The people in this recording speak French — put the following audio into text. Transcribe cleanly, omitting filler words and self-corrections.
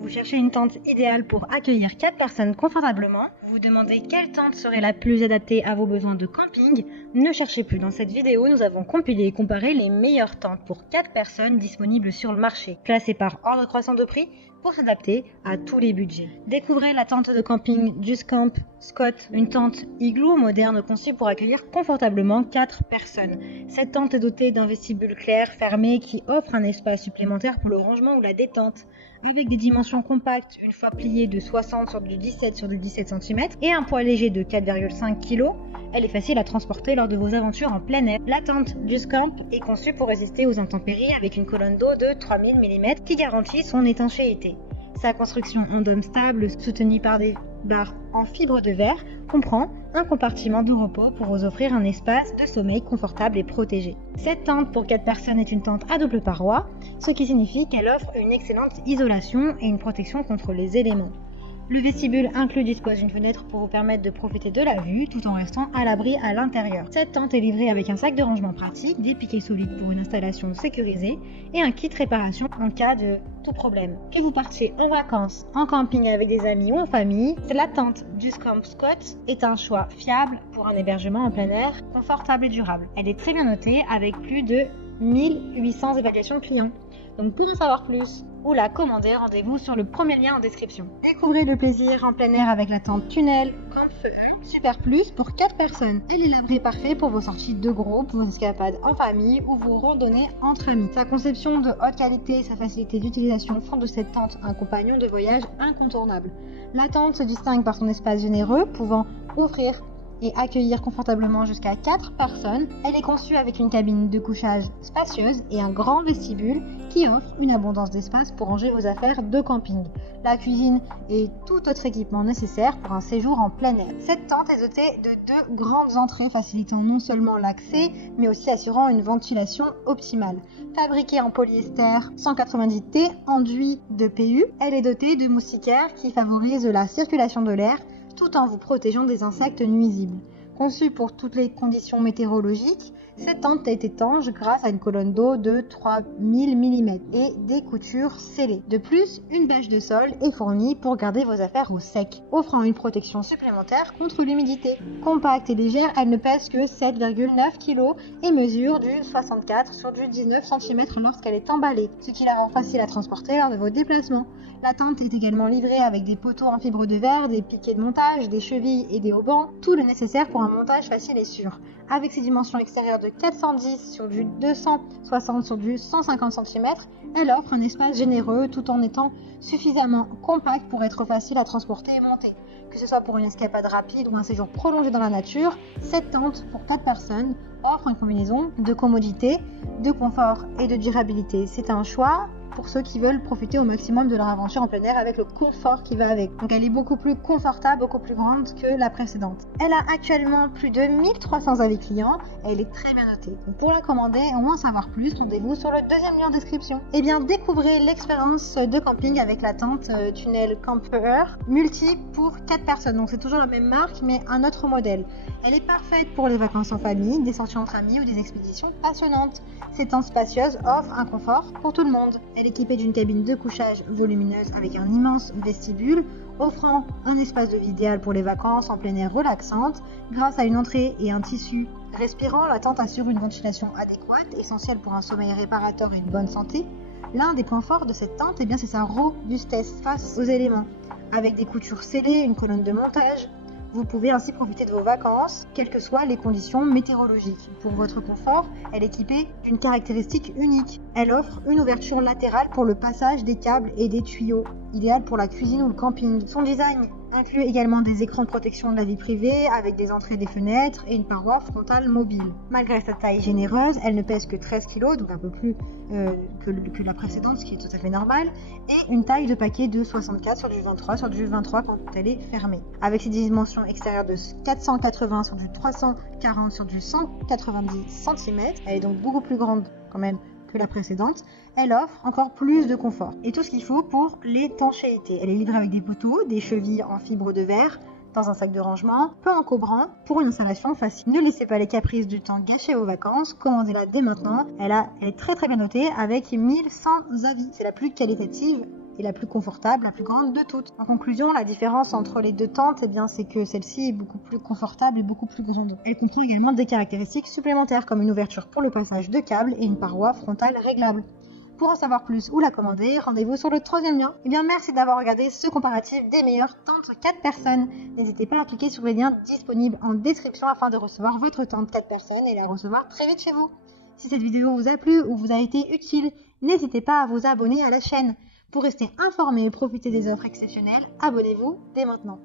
Vous cherchez une tente idéale pour accueillir 4 personnes confortablement. Vous vous demandez quelle tente serait la plus adaptée à vos besoins de camping. Ne cherchez plus, dans cette vidéo, nous avons compilé et comparé les meilleures tentes pour 4 personnes disponibles sur le marché, classées par ordre croissant de prix pour s'adapter à tous les budgets. Découvrez la tente de camping Juscamp Scott, une tente igloo moderne conçue pour accueillir confortablement 4 personnes. Cette tente est dotée d'un vestibule clair, fermé, qui offre un espace supplémentaire pour le rangement ou la détente, avec des dimensions compactes, une fois pliée de 60 sur du 17 sur du 17 cm et un poids léger de 4,5 kg. Elle est facile à transporter lors de vos aventures en plein air. La tente Juscamp est conçue pour résister aux intempéries avec une colonne d'eau de 3000 mm qui garantit son étanchéité. Sa construction en dôme stable, soutenue par des barres en fibre de verre, comprend un compartiment de repos pour vous offrir un espace de sommeil confortable et protégé. Cette tente pour 4 personnes est une tente à double paroi, ce qui signifie qu'elle offre une excellente isolation et une protection contre les éléments. Le vestibule inclus dispose d'une fenêtre pour vous permettre de profiter de la vue tout en restant à l'abri à l'intérieur. Cette tente est livrée avec un sac de rangement pratique, des piquets solides pour une installation sécurisée et un kit réparation en cas de tout problème. Que vous partiez en vacances, en camping avec des amis ou en famille, la tente Juscamp Scott est un choix fiable pour un hébergement en plein air, confortable et durable. Elle est très bien notée avec plus de 1800 évaluations clients. Donc pour en savoir plus ou la commander, rendez-vous sur le premier lien en description. Découvrez le plaisir en plein air avec la tente Tunnel Camp Super Plus pour 4 personnes. Elle est l'abri parfait pour vos sorties de groupe, vos escapades en famille ou vos randonnées entre amis. Sa conception de haute qualité et sa facilité d'utilisation font de cette tente un compagnon de voyage incontournable. La tente se distingue par son espace généreux, pouvant offrir et accueillir confortablement jusqu'à 4 personnes. Elle est conçue avec une cabine de couchage spacieuse et un grand vestibule qui offre une abondance d'espace pour ranger vos affaires de camping. La cuisine et tout autre équipement nécessaire pour un séjour en plein air. Cette tente est dotée de 2 grandes entrées facilitant non seulement l'accès mais aussi assurant une ventilation optimale. Fabriquée en polyester 190T enduit de PU, elle est dotée de moustiquaires qui favorisent la circulation de l'air tout en vous protégeant des insectes nuisibles. Conçue pour toutes les conditions météorologiques, cette tente est étanche grâce à une colonne d'eau de 3000 mm et des coutures scellées. De plus, une bâche de sol est fournie pour garder vos affaires au sec, offrant une protection supplémentaire contre l'humidité. Compacte et légère, elle ne pèse que 7,9 kg et mesure du 64 sur du 19 cm lorsqu'elle est emballée, ce qui la rend facile à transporter lors de vos déplacements. La tente est également livrée avec des poteaux en fibre de verre, des piquets de montage, des chevilles et des haubans, tout le nécessaire pour un montage facile et sûr. Avec ses dimensions extérieures de 410 sur du 260 sur du 150 cm, elle offre un espace généreux tout en étant suffisamment compact pour être facile à transporter et monter. Que ce soit pour une escapade rapide ou un séjour prolongé dans la nature, cette tente pour 4 personnes offre une combinaison de commodité, de confort et de durabilité. C'est un choix pour ceux qui veulent profiter au maximum de leur aventure en plein air avec le confort qui va avec. Donc elle est beaucoup plus confortable, beaucoup plus grande que la précédente. Elle a actuellement plus de 1300 avis clients et elle est très bien notée. Donc pour la commander et en savoir plus, rendez-vous sur le deuxième lien en description. Et bien découvrez l'expérience de camping avec la tente Tunnel Camper Multi pour 4 personnes. Donc c'est toujours la même marque mais un autre modèle. Elle est parfaite pour les vacances en famille, des sorties entre amis ou des expéditions passionnantes. Cette tente spacieuse offre un confort pour tout le monde. Elle est équipée d'une cabine de couchage volumineuse avec un immense vestibule, offrant un espace de vie idéal pour les vacances en plein air relaxante. Grâce à une entrée et un tissu respirant, la tente assure une ventilation adéquate, essentielle pour un sommeil réparateur et une bonne santé. L'un des points forts de cette tente, c'est sa robustesse face aux éléments. Avec des coutures scellées, une colonne de montage, vous pouvez ainsi profiter de vos vacances, quelles que soient les conditions météorologiques. Pour votre confort, elle est équipée d'une caractéristique unique. Elle offre une ouverture latérale pour le passage des câbles et des tuyaux, idéale pour la cuisine ou le camping. Son design inclut également des écrans de protection de la vie privée avec des entrées et des fenêtres et une paroi frontale mobile. Malgré sa taille généreuse, elle ne pèse que 13 kg, donc un peu plus que la précédente, ce qui est tout à fait normal, et une taille de paquet de 64 sur du 23 sur du 23 quand elle est fermée. Avec ses dimensions extérieures de 480 sur du 340 sur du 190 cm, elle est donc beaucoup plus grande quand même que la précédente. Elle offre encore plus de confort et tout ce qu'il faut pour l'étanchéité. Elle est livrée avec des poteaux, des chevilles en fibre de verre, dans un sac de rangement, peu encombrant pour une installation facile. Ne laissez pas les caprices du temps gâcher vos vacances, commandez-la dès maintenant. Elle est très bien notée avec 1100 avis. C'est la plus qualitative et la plus confortable, la plus grande de toutes. En conclusion, la différence entre les deux tentes, c'est que celle-ci est beaucoup plus confortable et beaucoup plus grande. Elle comprend également des caractéristiques supplémentaires comme une ouverture pour le passage de câbles et une paroi frontale réglable. Pour en savoir plus ou la commander, rendez-vous sur le troisième lien. Merci d'avoir regardé ce comparatif des meilleures tentes 4 personnes. N'hésitez pas à cliquer sur les liens disponibles en description afin de recevoir votre tente 4 personnes et la recevoir très vite chez vous. Si cette vidéo vous a plu ou vous a été utile, n'hésitez pas à vous abonner à la chaîne. Pour rester informé et profiter des offres exceptionnelles, abonnez-vous dès maintenant.